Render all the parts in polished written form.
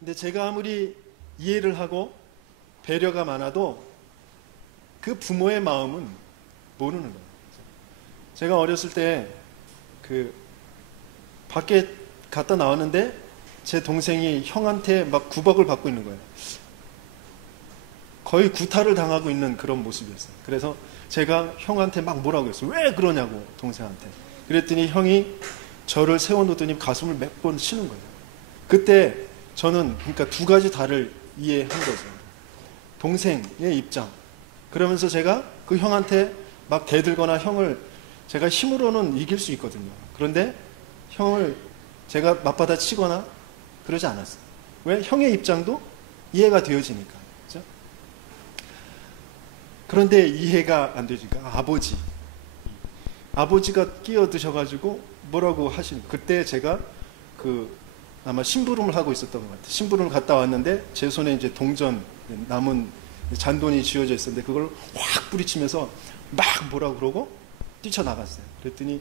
근데 제가 아무리 이해를 하고 배려가 많아도 그 부모의 마음은 모르는 거예요. 제가 어렸을 때 그 밖에 갔다 나왔는데 제 동생이 형한테 막 구박을 받고 있는 거예요. 거의 구타를 당하고 있는 그런 모습이었어요. 그래서 제가 형한테 막 뭐라고 했어요. 왜 그러냐고, 동생한테. 그랬더니 형이 저를 세워놓더니 가슴을 몇 번 치는 거예요. 그때 저는 그러니까 두 가지 다를 이해한 거죠. 동생의 입장. 그러면서 제가 그 형한테 막 대들거나 형을 제가 힘으로는 이길 수 있거든요. 그런데 형을 제가 맞받아 치거나 그러지 않았어요. 왜? 형의 입장도 이해가 되어지니까. 그렇죠? 그런데 이해가 안 되니까 아버지가 끼어드셔가지고 뭐라고 하시는. 그때 제가 아마 심부름을 하고 있었던 것 같아요. 심부름을 갔다 왔는데 제 손에 이제 동전 남은 잔돈이 쥐어져 있었는데 그걸 확 뿌리치면서 막 뭐라고 그러고 뛰쳐나갔어요. 그랬더니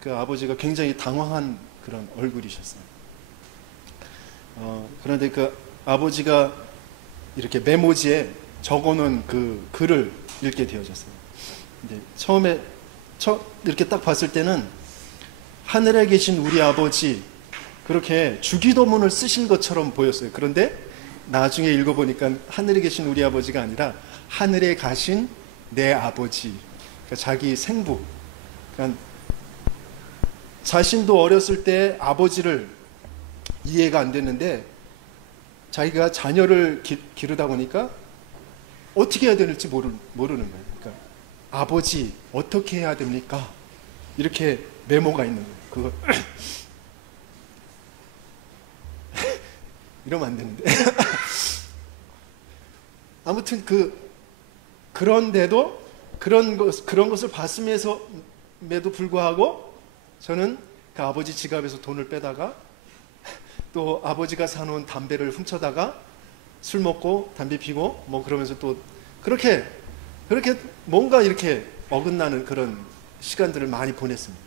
그 아버지가 굉장히 당황한 그런 얼굴이셨어요. 그런데 그 아버지가 이렇게 메모지에 적어놓은 그 글을 읽게 되어졌어요. 이제 처음에 이렇게 딱 봤을 때는 하늘에 계신 우리 아버지, 그렇게 주기도문을 쓰신 것처럼 보였어요. 그런데 나중에 읽어보니까 하늘에 계신 우리 아버지가 아니라 하늘에 가신 내 아버지, 그러니까 자기 생부. 그러니까 자신도 어렸을 때 아버지를 이해가 안 됐는데 자기가 자녀를 기르다 보니까 어떻게 해야 될지 모르는 거예요. 그러니까 아버지 어떻게 해야 됩니까? 이렇게 메모가 있는 거예요. 그거 이러면 안 되는데. 아무튼 그런데도 그런 것을 봤음에도 불구하고 저는 그 아버지 지갑에서 돈을 빼다가 또 아버지가 사놓은 담배를 훔쳐다가 술 먹고 담배 피고 뭐 그러면서 또 그렇게 뭔가 이렇게 어긋나는 그런 시간들을 많이 보냈습니다.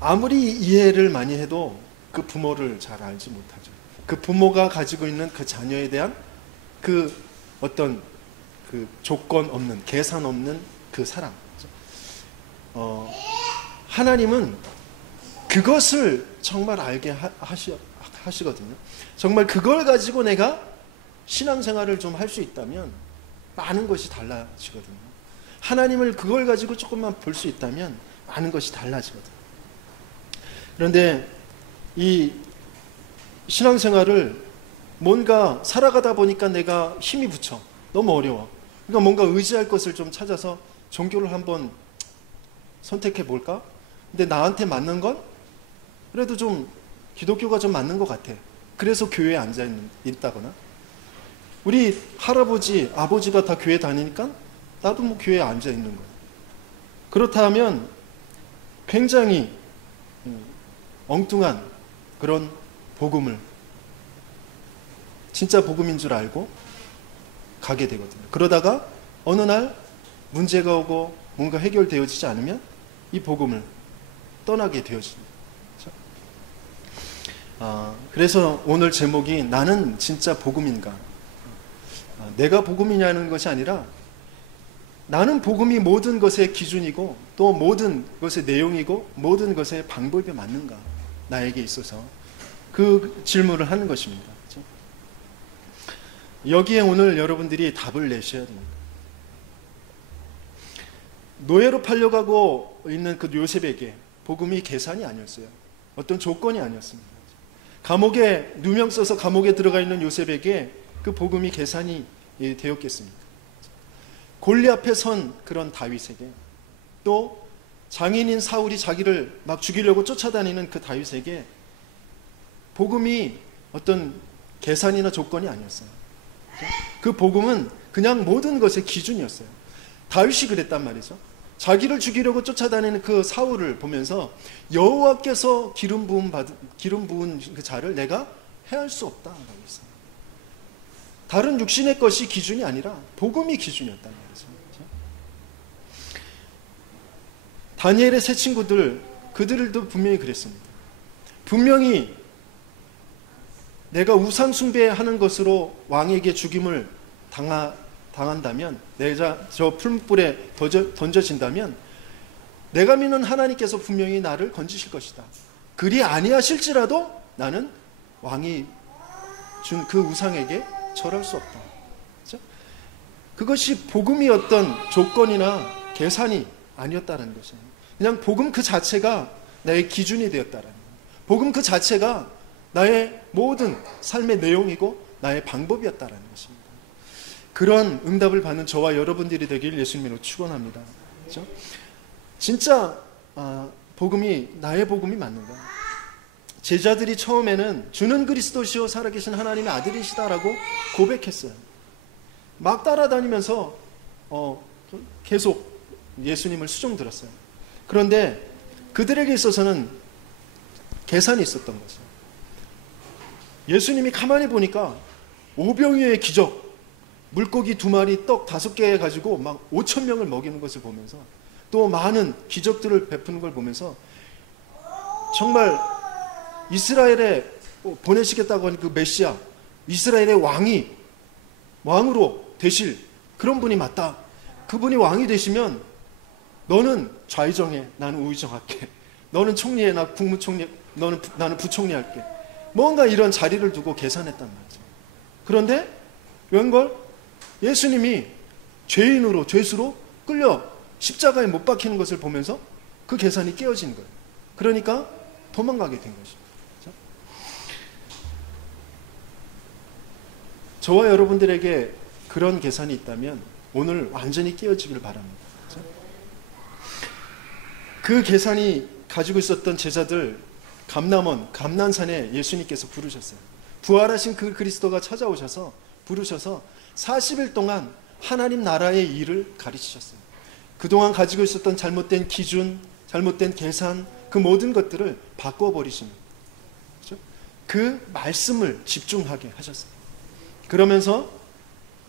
아무리 이해를 많이 해도 그 부모를 잘 알지 못하죠. 그 부모가 가지고 있는 그 자녀에 대한 그 어떤 그 조건 없는, 계산 없는 그 사랑. 하나님은 그것을 정말 알게 하시거든요. 정말 그걸 가지고 내가 신앙생활을 좀 할 수 있다면 많은 것이 달라지거든요. 하나님을 그걸 가지고 조금만 볼 수 있다면 많은 것이 달라지거든요. 그런데 이 신앙생활을 뭔가 살아가다 보니까 내가 힘이 붙여. 너무 어려워. 그러니까 뭔가 의지할 것을 좀 찾아서 종교를 한번 선택해 볼까? 근데 나한테 맞는 건 그래도 좀 기독교가 좀 맞는 것 같아. 그래서 교회에 앉아 있다거나, 우리 할아버지, 아버지가 다 교회 다니니까 나도 뭐 교회에 앉아 있는 거야. 그렇다면 굉장히 엉뚱한 그런 복음을 진짜 복음인 줄 알고 가게 되거든요. 그러다가 어느 날 문제가 오고 뭔가 해결되어지지 않으면 이 복음을 떠나게 되어집니다. 그래서 오늘 제목이 나는 진짜 복음인가? 내가 복음이냐는 것이 아니라 나는 복음이 모든 것의 기준이고 또 모든 것의 내용이고 모든 것의 방법이 맞는가? 나에게 있어서 그 질문을 하는 것입니다. 그렇죠? 여기에 오늘 여러분들이 답을 내셔야 됩니다. 노예로 팔려가고 있는 그 요셉에게 복음이 계산이 아니었어요. 어떤 조건이 아니었습니다. 감옥에 누명 써서 감옥에 들어가 있는 요셉에게 그 복음이 계산이 되었겠습니까? 골리 앞에 선 그런 다윗에게, 또 장인인 사울이 자기를 막 죽이려고 쫓아다니는 그 다윗에게 복음이 어떤 계산이나 조건이 아니었어요. 그 복음은 그냥 모든 것의 기준이었어요. 다윗이 그랬단 말이죠. 자기를 죽이려고 쫓아다니는 그 사울을 보면서 여호와께서 기름 부은 그 자를 내가 해할 수 없다라고 했어요. 다른 육신의 것이 기준이 아니라 복음이 기준이었단 말이죠. 다니엘의 세 친구들, 그들도 분명히 그랬습니다. 분명히 내가 우상 숭배하는 것으로 왕에게 죽임을 당한다면, 내가 저 풀무불에 던져진다면 내가 믿는 하나님께서 분명히 나를 건지실 것이다. 그리 아니하실지라도 나는 왕이 준 그 우상에게 절할 수 없다. 그렇죠? 그것이 복음이 어떤 조건이나 계산이 아니었다는 것이에요. 그냥 복음 그 자체가 나의 기준이 되었다는 거예요. 복음 그 자체가 나의 모든 삶의 내용이고 나의 방법이었다는 것입니다. 그런 응답을 받는 저와 여러분들이 되길 예수님으로 축원합니다. 그렇죠? 진짜 복음이 나의 복음이 맞는가? 제자들이 처음에는 주는 그리스도시요 살아계신 하나님의 아들이시다라고 고백했어요. 막 따라다니면서 계속 예수님을 수종들었어요. 그런데 그들에게 있어서는 계산이 있었던 거죠. 예수님이 가만히 보니까 오병이어의 기적, 물고기 2마리, 떡 5개 가지고 막 5,000명을 먹이는 것을 보면서, 또 많은 기적들을 베푸는 걸 보면서 정말 이스라엘에 보내시겠다고 하는 그 메시아, 이스라엘의 왕으로 되실 그런 분이 맞다. 그분이 왕이 되시면 너는 좌의정해, 나는 우의정할게. 너는 총리해, 나 국무총리, 나는 부총리 할게. 뭔가 이런 자리를 두고 계산했단 말이죠. 그런데 웬걸? 예수님이 죄수로 끌려 십자가에 못 박히는 것을 보면서 그 계산이 깨어진 거예요. 그러니까 도망가게 된 것입니다. 그렇죠? 저와 여러분들에게 그런 계산이 있다면 오늘 완전히 깨어지기를 바랍니다. 그렇죠? 그 계산이 가지고 있었던 제자들, 감난산에 예수님께서 부르셨어요. 부활하신 그 그리스도가 찾아오셔서 부르셔서 40일 동안 하나님 나라의 일을 가르치셨어요. 그동안 가지고 있었던 잘못된 기준, 잘못된 계산, 그 모든 것들을 바꿔버리시는, 그렇죠? 그 말씀을 집중하게 하셨어요. 그러면서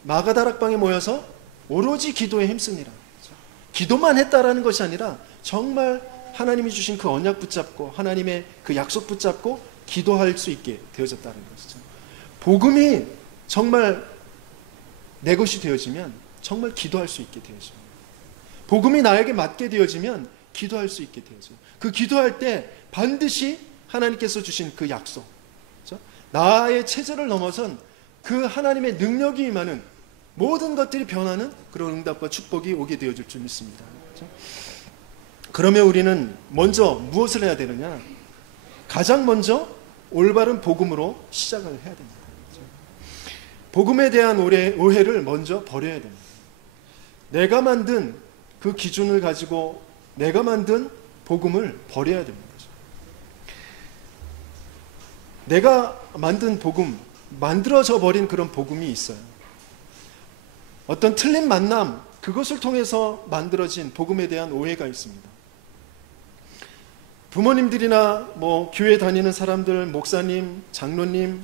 마가다락방에 모여서 오로지 기도에 힘쓰니라. 그렇죠? 기도만 했다라는 것이 아니라 정말 하나님이 주신 그 언약 붙잡고 하나님의 그 약속 붙잡고 기도할 수 있게 되어졌다는 것이죠. 복음이 정말 내 것이 되어지면 정말 기도할 수 있게 되어집니다. 복음이 나에게 맞게 되어지면 기도할 수 있게 되어져요. 그 기도할 때 반드시 하나님께서 주신 그 약속, 그렇죠? 나의 체제를 넘어선 그 하나님의 능력이 임하는 모든 것들이 변하는 그런 응답과 축복이 오게 되어질 줄 믿습니다. 그렇죠? 그러면 우리는 먼저 무엇을 해야 되느냐? 가장 먼저 올바른 복음으로 시작을 해야 됩니다. 그렇죠? 복음에 대한 오해를 먼저 버려야 됩니다. 내가 만든 그 기준을 가지고 내가 만든 복음을 버려야 됩니다. 내가 만든 복음, 만들어져 버린 그런 복음이 있어요. 어떤 틀린 만남, 그것을 통해서 만들어진 복음에 대한 오해가 있습니다. 부모님들이나 교회 다니는 사람들, 목사님, 장로님,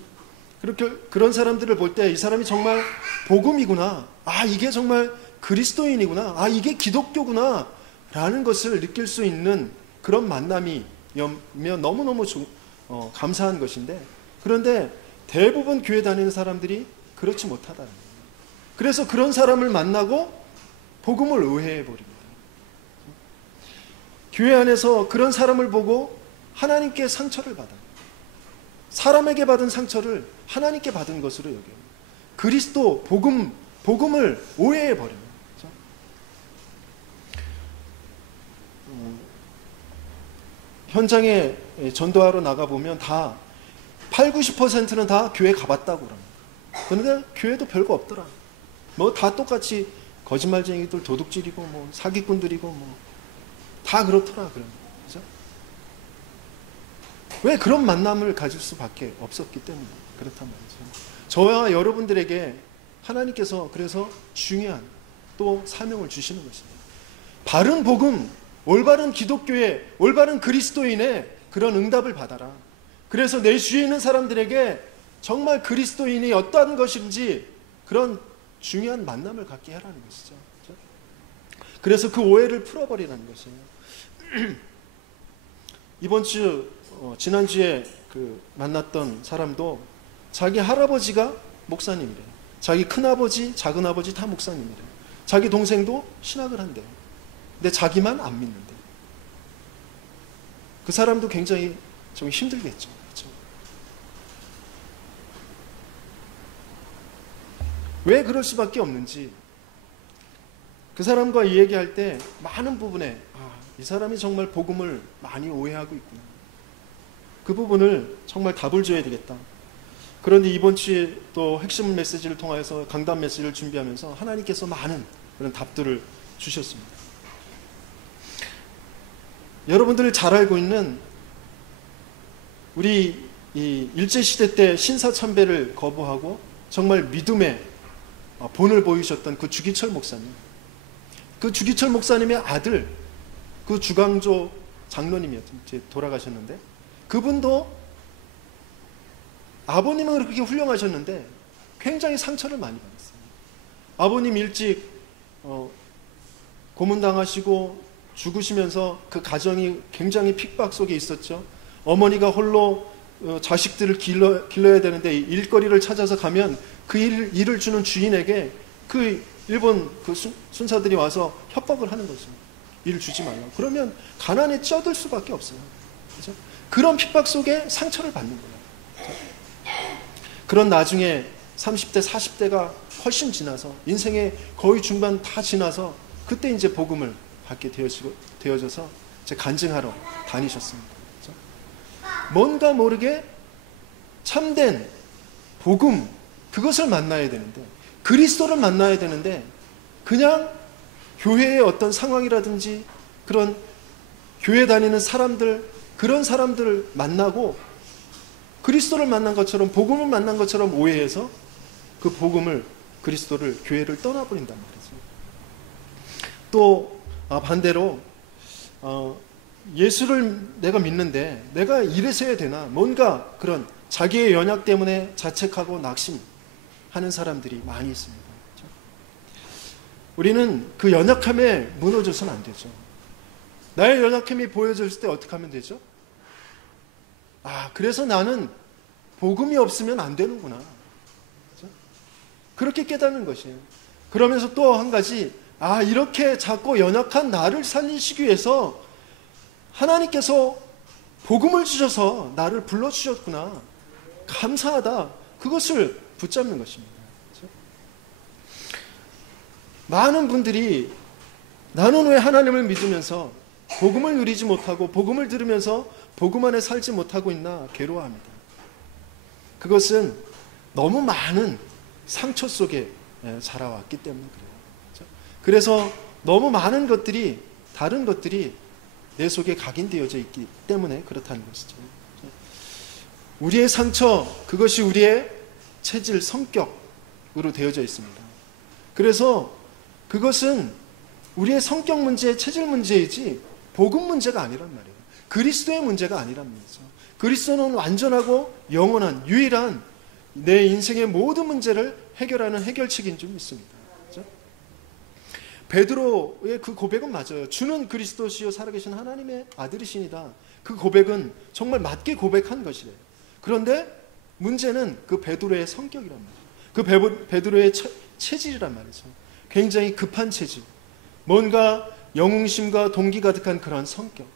그런 사람들을 볼 때 이 사람이 정말 복음이구나, 이게 정말 그리스도인이구나, 이게 기독교구나 라는 것을 느낄 수 있는 그런 만남이면 너무너무 감사한 것인데, 그런데 대부분 교회 다니는 사람들이 그렇지 못하다는 거예요. 그래서 그런 사람을 만나고 복음을 오해해 버립니다. 교회 안에서 그런 사람을 보고 하나님께 상처를 받아요. 사람에게 받은 상처를 하나님께 받은 것으로 여겨요. 그리스도 복음을 오해해 버립니다. 그렇죠? 현장에 전도하러 나가보면 다 80-90%는 다 교회 가봤다고 그럽니다. 그런데 교회도 별거 없더라. 다 똑같이 거짓말쟁이들, 도둑질이고 사기꾼들이고 다 그렇더라. 그죠? 왜 그런 만남을 가질 수밖에 없었기 때문에 그렇단 말이죠. 저와 여러분들에게 하나님께서 그래서 중요한 또 사명을 주시는 것입니다. 바른 복음, 올바른 기독교의, 올바른 그리스도인의 그런 응답을 받아라. 그래서 내 주위에 있는 사람들에게 정말 그리스도인이 어떠한 것인지 그런 중요한 만남을 갖게 하라는 것이죠. 그렇죠? 그래서 그 오해를 풀어버리라는 것이에요. 이번 주, 지난주에 만났던 사람도 자기 할아버지가 목사님이래요. 자기 큰아버지, 작은아버지 다 목사님이래요. 자기 동생도 신학을 한대요. 근데 자기만 안 믿는데. 그 사람도 굉장히 좀 힘들겠죠. 그렇죠? 왜 그럴 수밖에 없는지 그 사람과 이야기할 때 많은 부분에 이 사람이 정말 복음을 많이 오해하고 있구나. 그 부분을 정말 답을 줘야 되겠다. 그런데 이번 주에 또 핵심 메시지를 통해서 강단 메시지를 준비하면서 하나님께서 많은 그런 답들을 주셨습니다. 여러분들 잘 알고 있는 우리 이 일제시대 때 신사참배를 거부하고 정말 믿음의 본을 보이셨던 그 주기철 목사님. 그 주기철 목사님의 아들, 그 주강조 장로님이었죠. 돌아가셨는데 그분도 아버님은 그렇게 훌륭하셨는데 굉장히 상처를 많이 받았어요. 아버님 일찍 고문당하시고 죽으시면서 그 가정이 굉장히 핍박 속에 있었죠. 어머니가 홀로 자식들을 길러야 되는데 일거리를 찾아서 가면 그 일을 주는 주인에게 그 일본 그 순사들이 와서 협박을 하는 거죠. 일 주지 말라고. 그러면 가난에 쪄들 수밖에 없어요. 그렇죠? 그런 핍박 속에 상처를 받는 거예요. 그렇죠? 그런 나중에 30대, 40대가 훨씬 지나서 인생의 거의 중반 다 지나서 그때 이제 복음을 받게 되어져서 이제 간증하러 다니셨습니다. 그렇죠? 뭔가 모르게 참된 복음, 그것을 만나야 되는데, 그리스도를 만나야 되는데 그냥 교회의 어떤 상황이라든지 그런 교회 다니는 사람들, 그런 사람들을 만나고 그리스도를 만난 것처럼, 복음을 만난 것처럼 오해해서 그 복음을, 그리스도를, 교회를 떠나버린단 말이죠. 또 반대로 예수를 내가 믿는데 내가 이래서 해야 되나, 뭔가 그런 자기의 연약 때문에 자책하고 낙심하는 사람들이 많이 있습니다. 그렇죠? 우리는 그 연약함에 무너져서는 안 되죠. 나의 연약함이 보여졌을 때 어떻게 하면 되죠? 그래서 나는 복음이 없으면 안 되는구나. 그렇죠? 그렇게 깨닫는 것이에요. 그러면서 또 한 가지, 이렇게 작고 연약한 나를 살리시기 위해서 하나님께서 복음을 주셔서 나를 불러주셨구나. 감사하다. 그것을 붙잡는 것입니다. 그렇죠? 많은 분들이 나는 왜 하나님을 믿으면서 복음을 누리지 못하고 복음을 들으면서 복음 안에 살지 못하고 있나 괴로워합니다. 그것은 너무 많은 상처 속에 자라왔기 때문에 그래요. 그렇죠? 그래서 너무 많은 것들이, 다른 것들이 내 속에 각인되어져 있기 때문에 그렇다는 것이죠. 우리의 상처, 그것이 우리의 체질, 성격으로 되어져 있습니다. 그래서 그것은 우리의 성격 문제, 체질 문제이지 복음 문제가 아니란 말이에요. 그리스도의 문제가 아니란 말이죠. 그리스도는 완전하고 영원한, 유일한 내 인생의 모든 문제를 해결하는 해결책인 줄 믿습니다. 그렇죠? 베드로의 그 고백은 맞아요. 주는 그리스도시요 살아계신 하나님의 아들이시니다. 그 고백은 정말 맞게 고백한 것이래요. 그런데 문제는 그 베드로의 성격이란 말이에요. 그 베드로의 체질이란 말이죠. 굉장히 급한 체질, 뭔가 영웅심과 동기 가득한 그런 성격.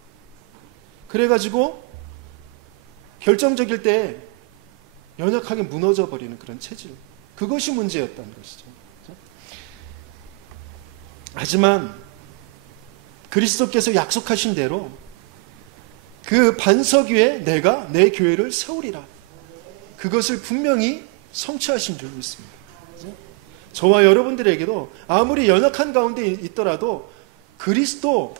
그래가지고 결정적일 때 연약하게 무너져 버리는 그런 체질, 그것이 문제였다는 것이죠. 하지만 그리스도께서 약속하신 대로 그 반석 위에 내가 내 교회를 세우리라, 그것을 분명히 성취하신 줄 믿습니다. 저와 여러분들에게도 아무리 연약한 가운데 있더라도 그리스도,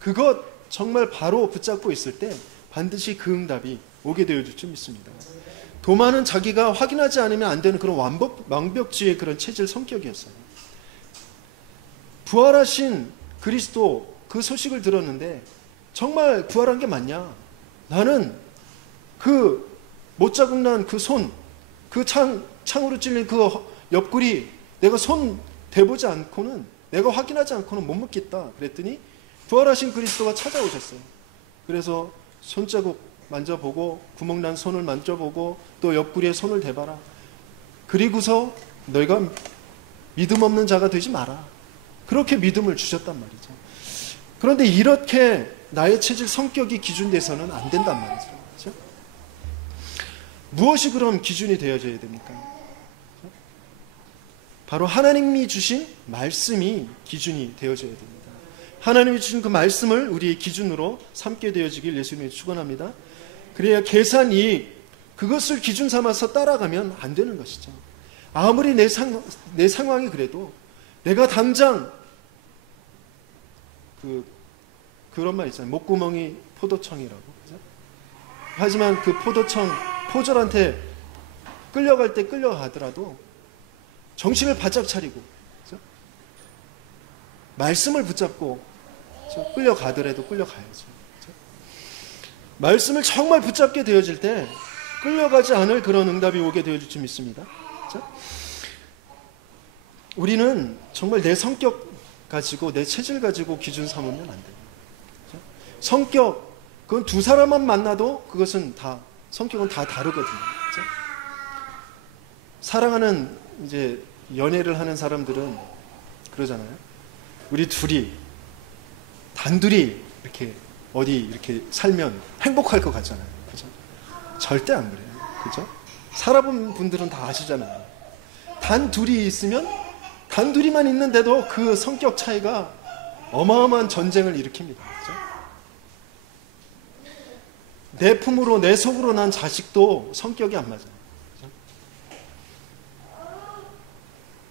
그것 정말 바로 붙잡고 있을 때 반드시 그 응답이 오게 되어줄 줄 믿습니다. 도마는 자기가 확인하지 않으면 안 되는 그런 완벽주의의 그런 체질, 성격이었어요. 부활하신 그리스도, 그 소식을 들었는데 정말 부활한 게 맞냐? 나는 그 못 자국난 그 손, 그 창으로 찔린 그 옆구리, 내가 손 대보지 않고는, 내가 확인하지 않고는 못 먹겠다. 그랬더니 부활하신 그리스도가 찾아오셨어요. 그래서 손자국 만져보고 구멍난 손을 만져보고 또 옆구리에 손을 대봐라. 그리고서 너희가 믿음 없는 자가 되지 마라. 그렇게 믿음을 주셨단 말이죠. 그런데 이렇게 나의 체질 성격이 기준돼서는 안 된단 말이죠. 그렇죠? 무엇이 그럼 기준이 되어져야 됩니까? 바로 하나님이 주신 말씀이 기준이 되어져야 됩니다. 하나님이 주신 그 말씀을 우리의 기준으로 삼게 되어지길 예수님이 축원합니다. 그래야 계산이 그것을 기준 삼아서 따라가면 안 되는 것이죠. 아무리 내 상황이 그래도 내가 당장 그런 말 있잖아요. 목구멍이 포도청이라고. 그죠? 하지만 그 포졸한테 끌려갈 때 끌려가더라도 정신을 바짝 차리고, 그죠? 말씀을 붙잡고, 그죠? 끌려가더라도 끌려가야죠. 그죠? 말씀을 정말 붙잡게 되어질 때 끌려가지 않을 그런 응답이 오게 되어질 줄 믿습니다. 그죠? 우리는 정말 내 성격 가지고 내 체질 가지고 기준 삼으면 안 돼요. 그죠? 성격, 그건 두 사람만 만나도 그것은 다 성격은 다 다르거든요. 그죠? 사랑하는 이제 연애를 하는 사람들은 그러잖아요. 우리 둘이 단둘이 이렇게 어디 이렇게 살면 행복할 것 같잖아요. 그죠? 절대 안 그래요. 그죠? 살아본 분들은 다 아시잖아요. 단둘이 있으면 단둘이만 있는데도 그 성격 차이가 어마어마한 전쟁을 일으킵니다. 그죠? 내 품으로 내 속으로 난 자식도 성격이 안 맞아요. 그죠?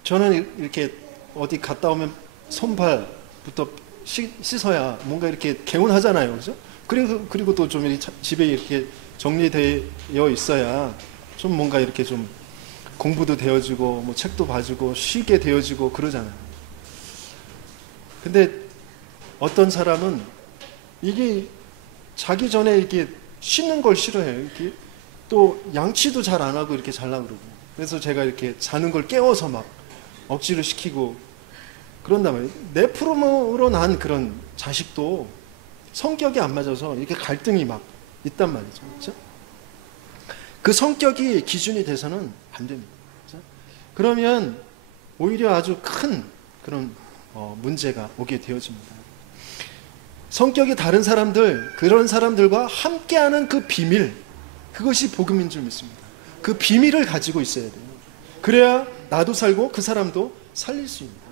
저는 이렇게 어디 갔다 오면 손발부터 씻어야 뭔가 이렇게 개운하잖아요. 그죠? 그리고 또 좀 집에 이렇게 정리되어 있어야 좀 뭔가 이렇게 좀 공부도 되어지고 뭐 책도 봐주고 쉬게 되어지고 그러잖아요. 근데 어떤 사람은 이게 자기 전에 이렇게 씻는 걸 싫어해요. 이렇게 또 양치도 잘 안 하고 이렇게 잘라 그러고. 그래서 제가 이렇게 자는 걸 깨워서 막 억지로 시키고 그런단 말이에요. 내 품으로 난 그런 자식도 성격이 안 맞아서 이렇게 갈등이 막 있단 말이죠. 그렇죠? 그 성격이 기준이 돼서는 안 됩니다. 그렇죠? 그러면 오히려 아주 큰 그런 문제가 오게 되어집니다. 성격이 다른 사람들, 그런 사람들과 함께하는 그 비밀, 그것이 복음인 줄 믿습니다. 그 비밀을 가지고 있어야 돼요. 그래야 나도 살고 그 사람도 살릴 수 있습니다.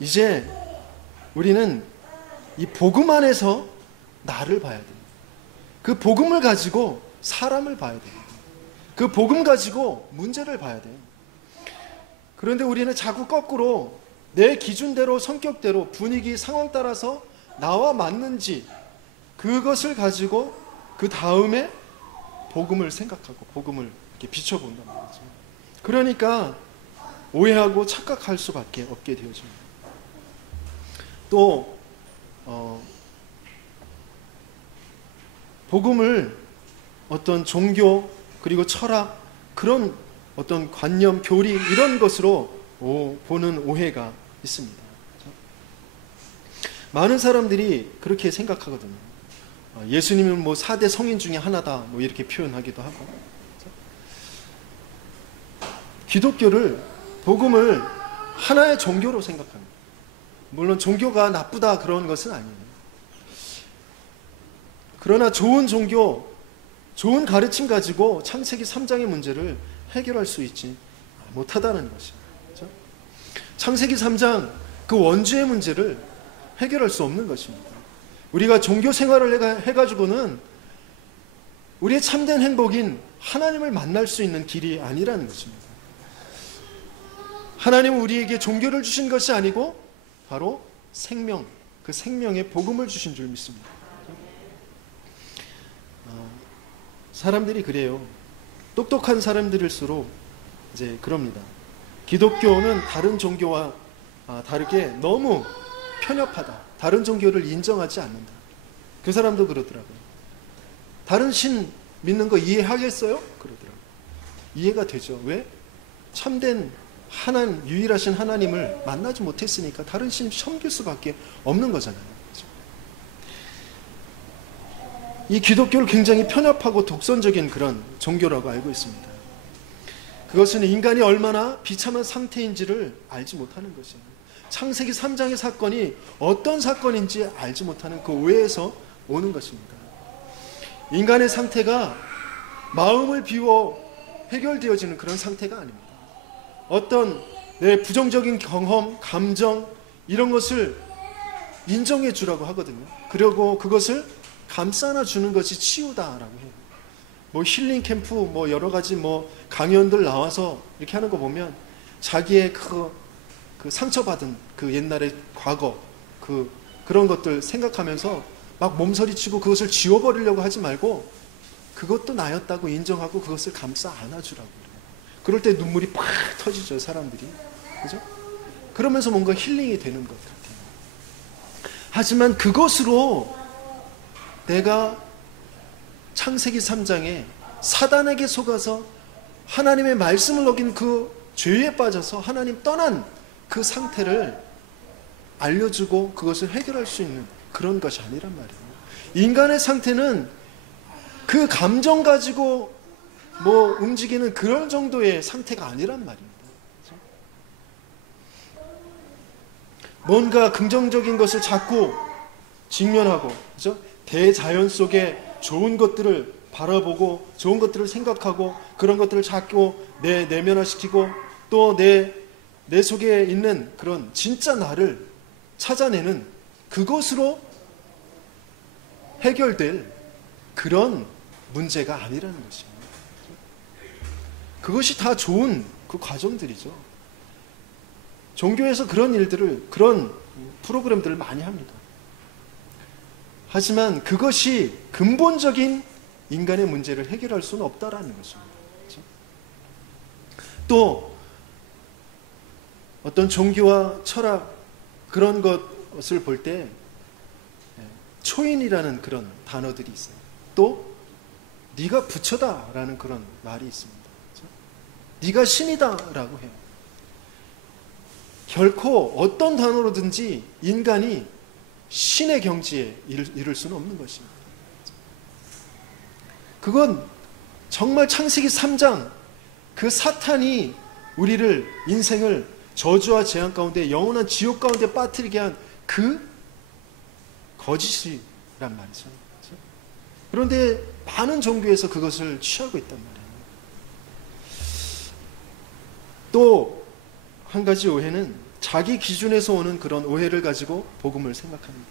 이제 우리는 이 복음 안에서 나를 봐야 됩니다. 그 복음을 가지고 사람을 봐야 됩니다. 그 복음 가지고 문제를 봐야 돼요. 그런데 우리는 자꾸 거꾸로 내 기준대로 성격대로 분위기 상황 따라서 나와 맞는지 그것을 가지고 그 다음에 복음을 생각하고 복음을 이렇게 비춰본단 말이죠. 그러니까 오해하고 착각할 수밖에 없게 되어집니다. 또 복음을 어떤 종교 그리고 철학 그런 어떤 관념, 교리 이런 것으로 보는 오해가 있습니다. 많은 사람들이 그렇게 생각하거든요. 예수님은 뭐 4대 성인 중에 하나다 뭐 이렇게 표현하기도 하고. 기독교를 복음을 하나의 종교로 생각합니다. 물론 종교가 나쁘다 그런 것은 아니에요. 그러나 좋은 종교, 좋은 가르침 가지고 창세기 3장의 문제를 해결할 수 있지 못하다는 것이죠. 그렇죠? 창세기 3장 그 원죄의 문제를 해결할 수 없는 것입니다. 우리가 종교 생활을 해가지고는 우리의 참된 행복인 하나님을 만날 수 있는 길이 아니라는 것입니다. 하나님은 우리에게 종교를 주신 것이 아니고 바로 생명, 그 생명의 복음을 주신 줄 믿습니다. 사람들이 그래요. 똑똑한 사람들일수록 이제 그럽니다. 기독교는 다른 종교와 다르게 너무 편협하다. 다른 종교를 인정하지 않는다. 그 사람도 그러더라고요. 다른 신 믿는 거 이해하겠어요? 그러더라고요. 이해가 되죠. 왜? 참된 유일하신 하나님을 만나지 못했으니까 다른 신 섬길 수밖에 없는 거잖아요. 그렇죠? 이 기독교를 굉장히 편협하고 독선적인 그런 종교라고 알고 있습니다. 그것은 인간이 얼마나 비참한 상태인지를 알지 못하는 것이에요. 창세기 3장의 사건이 어떤 사건인지 알지 못하는 그 오해에서 오는 것입니다. 인간의 상태가 마음을 비워 해결되어지는 그런 상태가 아닙니다. 어떤 내 부정적인 경험, 감정 이런 것을 인정해 주라고 하거든요. 그리고 그것을 감싸나 주는 것이 치유다라고 해요. 뭐 힐링 캠프 뭐 여러 가지 뭐 강연들 나와서 이렇게 하는 거 보면 자기의 그 상처받은 그 옛날의 과거 그런 것들 생각하면서 막 몸서리치고 그것을 지워버리려고 하지 말고 그것도 나였다고 인정하고 그것을 감싸 안아주라고 그래요. 그럴 때 눈물이 팍 터지죠, 사람들이. 그죠? 그러면서 뭔가 힐링이 되는 것 같아요. 하지만 그것으로 내가 창세기 3장에 사단에게 속아서 하나님의 말씀을 어긴 그 죄에 빠져서 하나님 떠난 그 상태를 알려주고 그것을 해결할 수 있는 그런 것이 아니란 말이에요. 인간의 상태는 그 감정 가지고 뭐 움직이는 그런 정도의 상태가 아니란 말입니다. 그렇죠? 뭔가 긍정적인 것을 자꾸 직면하고, 그렇죠? 대자연 속에 좋은 것들을 바라보고 좋은 것들을 생각하고 그런 것들을 자꾸 내면화시키고 또 내 속에 있는 그런 진짜 나를 찾아내는 그것으로 해결될 그런 문제가 아니라는 것입니다. 그것이 다 좋은 그 과정들이죠. 종교에서 그런 일들을, 그런 프로그램들을 많이 합니다. 하지만 그것이 근본적인 인간의 문제를 해결할 수는 없다라는 것입니다. 그렇죠? 또 어떤 종교와 철학 그런 것을 볼 때 초인이라는 그런 단어들이 있어요. 또 네가 부처다라는 그런 말이 있습니다. 그렇죠? 네가 신이다라고 해요. 결코 어떤 단어로든지 인간이 신의 경지에 이를 수는 없는 것입니다. 그건 정말 창세기 3장 그 사탄이 우리를 인생을 저주와 재앙 가운데 영원한 지옥 가운데 빠뜨리게 한 그 거짓이란 말이죠. 그런데 많은 종교에서 그것을 취하고 있단 말이에요. 또 한 가지 오해는 자기 기준에서 오는 그런 오해를 가지고 복음을 생각합니다.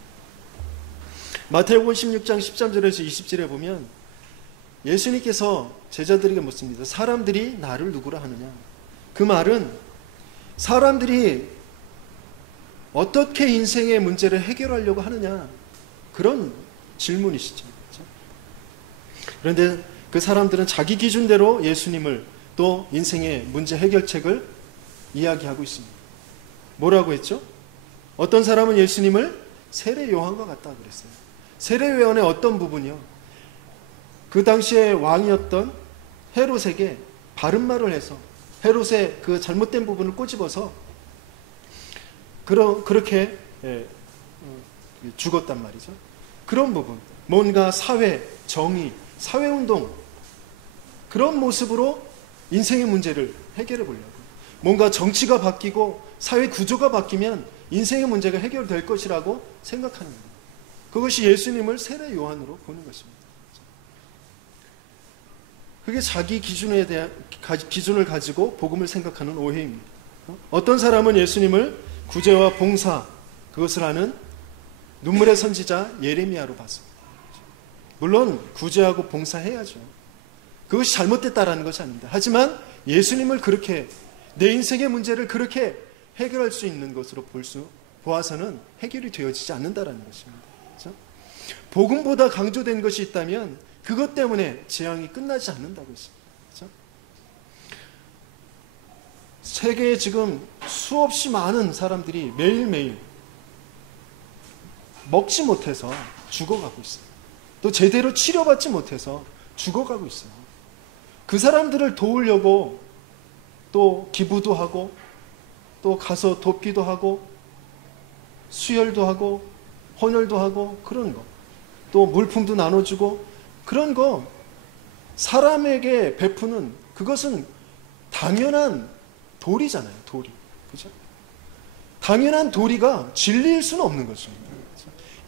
마태복음 16장 13절에서 20절에 보면 예수님께서 제자들에게 묻습니다. 사람들이 나를 누구라 하느냐? 그 말은 사람들이 어떻게 인생의 문제를 해결하려고 하느냐? 그런 질문이시죠. 그렇죠? 그런데 그 사람들은 자기 기준대로 예수님을 또 인생의 문제 해결책을 이야기하고 있습니다. 뭐라고 했죠? 어떤 사람은 예수님을 세례 요한과 같다 그랬어요. 세례 요한의 어떤 부분이요? 그 당시에 왕이었던 헤롯에게 바른 말을 해서 헤롯의 그 잘못된 부분을 꼬집어서 그렇게 죽었단 말이죠. 그런 부분, 뭔가 사회, 정의, 사회운동 그런 모습으로 인생의 문제를 해결해 보려고. 뭔가 정치가 바뀌고 사회 구조가 바뀌면 인생의 문제가 해결될 것이라고 생각하는 거예요. 그것이 예수님을 세례 요한으로 보는 것입니다. 그게 자기 기준에 대한 기준을 가지고 복음을 생각하는 오해입니다. 어떤 사람은 예수님을 구제와 봉사 그것을 하는 눈물의 선지자 예레미야로 봤습니다. 물론 구제하고 봉사해야죠. 그것이 잘못됐다라는 것이 아닙니다. 하지만 예수님을 그렇게 내 인생의 문제를 그렇게 해결할 수 있는 것으로 보아서는 해결이 되어지지 않는다라는 것입니다. 그렇죠? 복음보다 강조된 것이 있다면 그것 때문에 재앙이 끝나지 않는다고 했습니다. 그렇죠? 세계에 지금 수없이 많은 사람들이 매일매일 먹지 못해서 죽어가고 있어요. 또 제대로 치료받지 못해서 죽어가고 있어요. 그 사람들을 도우려고 또 기부도 하고 또 가서 돕기도 하고 수혈도 하고 헌혈도 하고 그런 거. 또 물품도 나눠주고 그런 거 사람에게 베푸는 그것은 당연한 도리잖아요. 도리. 그죠? 당연한 도리가 진리일 수는 없는 것입니다.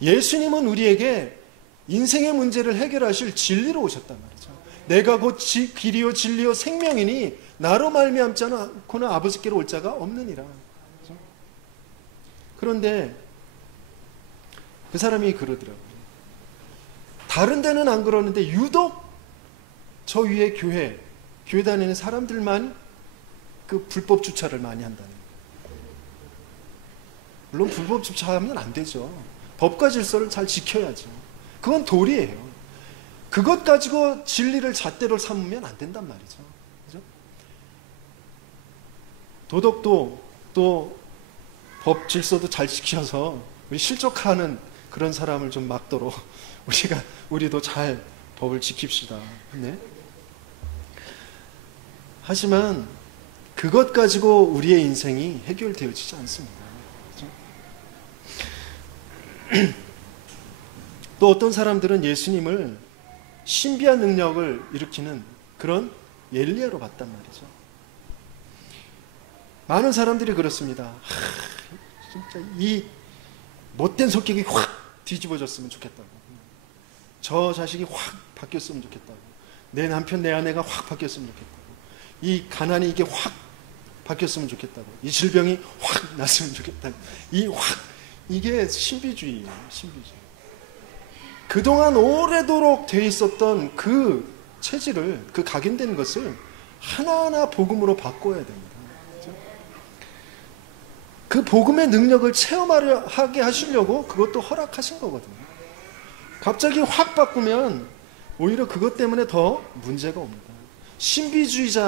예수님은 우리에게 인생의 문제를 해결하실 진리로 오셨단 말이죠. 내가 곧 길이요 진리요 생명이니 나로 말미암지 않고는 아버지께로 올 자가 없느니라. 그죠? 그런데 그 사람이 그러더라고요. 다른 데는 안 그러는데 유독 저 위에 교회 다니는 사람들만 그 불법 주차를 많이 한다는 거예요. 물론 불법 주차하면 안 되죠. 법과 질서를 잘 지켜야죠. 그건 도리예요. 그것 가지고 진리를 잣대로 삼으면 안 된단 말이죠. 그죠? 도덕도 또 법 질서도 잘 지켜서 우리 실족하는 그런 사람을 좀 막도록 우리도 잘 법을 지킵시다. 네? 하지만 그것 가지고 우리의 인생이 해결되어지지 않습니다. 그렇죠? 또 어떤 사람들은 예수님을 신비한 능력을 일으키는 그런 엘리야로 봤단 말이죠. 많은 사람들이 그렇습니다. 진짜 이 못된 성격이 확 뒤집어졌으면 좋겠다고. 저 자식이 확 바뀌었으면 좋겠다고. 내 남편, 내 아내가 확 바뀌었으면 좋겠다고. 이 가난이 이게 확 바뀌었으면 좋겠다고. 이 질병이 확 났으면 좋겠다고. 이게 신비주의예요. 신비주의. 그동안 오래도록 돼 있었던 그 체질을, 그 각인된 것을 하나하나 복음으로 바꿔야 됩니다. 그렇죠? 그 복음의 능력을 체험하게 하시려고 그것도 허락하신 거거든요. 갑자기 확 바꾸면 오히려 그것 때문에 더 문제가 옵니다. 신비주의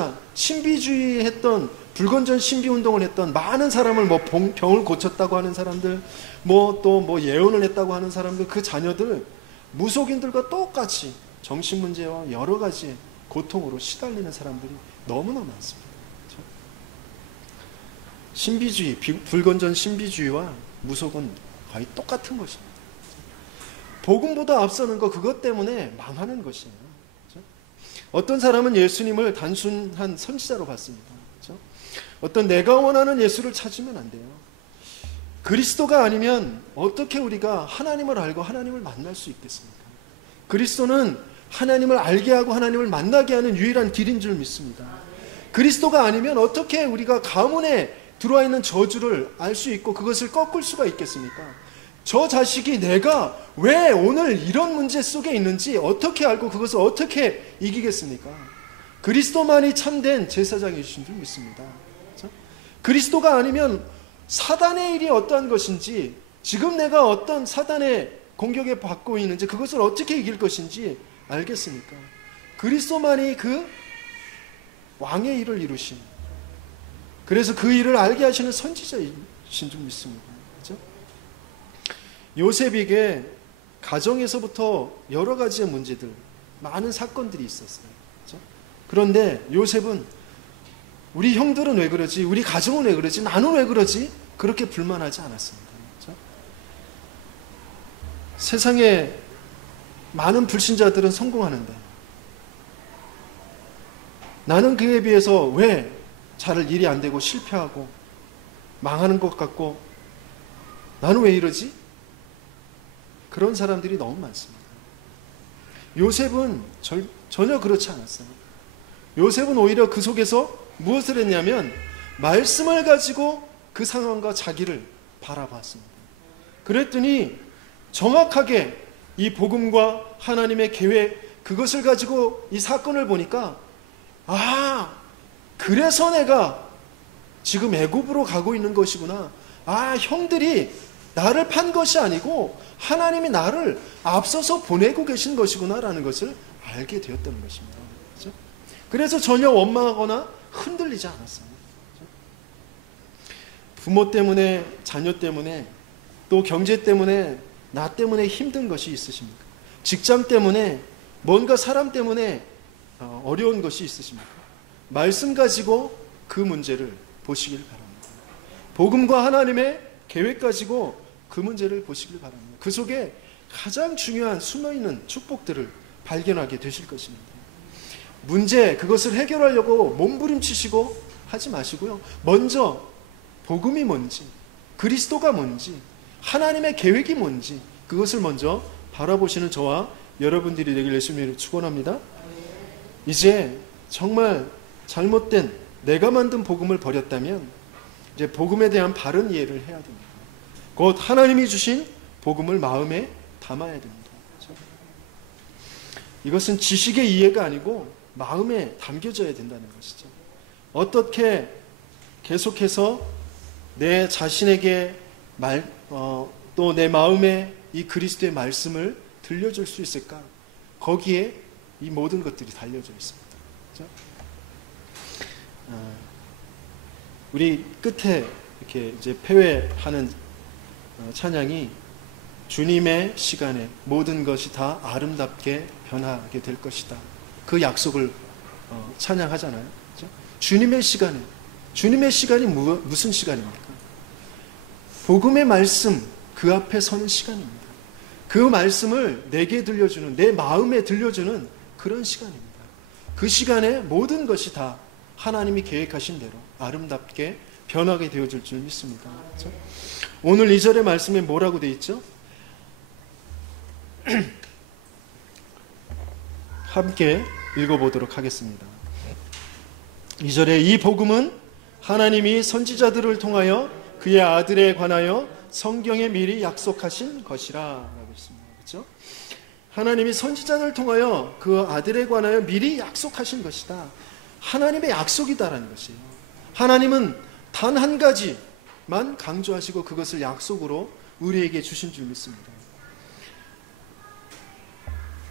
했던, 불건전 신비 운동을 했던 많은 사람을 병을 고쳤다고 하는 사람들, 또 예언을 했다고 하는 사람들, 그 자녀들, 무속인들과 똑같이 정신문제와 여러 가지 고통으로 시달리는 사람들이 너무나 많습니다. 그렇죠? 신비주의, 불건전 신비주의와 무속은 거의 똑같은 것입니다. 복음보다 앞서는 거, 그것 때문에 망하는 것이에요. 그렇죠? 어떤 사람은 예수님을 단순한 선지자로 봤습니다. 그렇죠? 어떤 내가 원하는 예수를 찾으면 안 돼요. 그리스도가 아니면 어떻게 우리가 하나님을 알고 하나님을 만날 수 있겠습니까? 그리스도는 하나님을 알게 하고 하나님을 만나게 하는 유일한 길인 줄 믿습니다. 그리스도가 아니면 어떻게 우리가 가문에 들어와 있는 저주를 알 수 있고 그것을 꺾을 수가 있겠습니까? 저 자식이 내가 왜 오늘 이런 문제 속에 있는지 어떻게 알고 그것을 어떻게 이기겠습니까? 그리스도만이 참된 제사장이신 줄 믿습니다. 그렇죠? 그리스도가 아니면 사단의 일이 어떠한 것인지, 지금 내가 어떤 사단의 공격에 받고 있는지 그것을 어떻게 이길 것인지 알겠습니까? 그리스도만이 그 왕의 일을 이루신, 그래서 그 일을 알게 하시는 선지자이신 줄 믿습니다. 그렇죠? 요셉에게 가정에서부터 여러 가지의 문제들, 많은 사건들이 있었어요. 그렇죠? 그런데 요셉은 우리 형들은 왜 그러지? 우리 가정은 왜 그러지? 나는 왜 그러지? 그렇게 불만하지 않았습니다. 그렇죠? 세상에 많은 불신자들은 성공하는데 나는 그에 비해서 왜 잘 일이 안 되고 실패하고 망하는 것 같고 나는 왜 이러지? 그런 사람들이 너무 많습니다. 요셉은 전혀 그렇지 않았어요. 요셉은 오히려 그 속에서 무엇을 했냐면 말씀을 가지고 그 상황과 자기를 바라봤습니다. 그랬더니 정확하게 이 복음과 하나님의 계획, 그것을 가지고 이 사건을 보니까 그래서 내가 지금 애굽으로 가고 있는 것이구나. 형들이 나를 판 것이 아니고 하나님이 나를 앞서서 보내고 계신 것이구나라는 것을 알게 되었다는 것입니다. 그렇죠? 그래서 전혀 원망하거나 흔들리지 않았어요. 그렇죠? 부모 때문에, 자녀 때문에, 또 경제 때문에, 나 때문에 힘든 것이 있으십니까? 직장 때문에, 뭔가 사람 때문에 어려운 것이 있으십니까? 말씀 가지고 그 문제를 보시길 바랍니다. 복음과 하나님의 계획 가지고 그 문제를 보시길 바랍니다. 그 속에 가장 중요한 숨어있는 축복들을 발견하게 되실 것입니다. 문제, 그것을 해결하려고 몸부림치시고 하지 마시고요. 먼저 복음이 뭔지, 그리스도가 뭔지, 하나님의 계획이 뭔지 그것을 먼저 바라보시는 저와 여러분들이 되길 예수님으로 축원합니다. 이제 정말 잘못된 내가 만든 복음을 버렸다면 이제 복음에 대한 바른 이해를 해야 됩니다. 곧 하나님이 주신 복음을 마음에 담아야 됩니다. 그렇죠? 이것은 지식의 이해가 아니고 마음에 담겨져야 된다는 것이죠. 어떻게 계속해서 내 자신에게 또 내 마음에 이 그리스도의 말씀을 들려줄 수 있을까? 거기에 이 모든 것들이 달려져 있습니다. 그렇죠? 우리 끝에 이렇게 이제 폐회하는 찬양이 주님의 시간에 모든 것이 다 아름답게 변하게 될 것이다. 그 약속을 찬양하잖아요. 그렇죠? 주님의 시간이 무슨 시간입니까? 복음의 말씀, 그 앞에 서는 시간입니다. 그 말씀을 내게 들려주는, 내 마음에 들려주는 그런 시간입니다. 그 시간에 모든 것이 다 하나님이 계획하신 대로 아름답게 변하게 되어질 줄 믿습니다. 그렇죠? 오늘 2절의 말씀에 뭐라고 되어 있죠? 함께 읽어보도록 하겠습니다. 2절에 이 복음은 하나님이 선지자들을 통하여 그의 아들에 관하여 성경에 미리 약속하신 것이라 라고 있습니다. 그렇죠? 하나님이 선지자들을 통하여 그 아들에 관하여 미리 약속하신 것이다. 하나님의 약속이다라는 것이에요. 하나님은 단 한 가지만 강조하시고 그것을 약속으로 우리에게 주신 줄 믿습니다.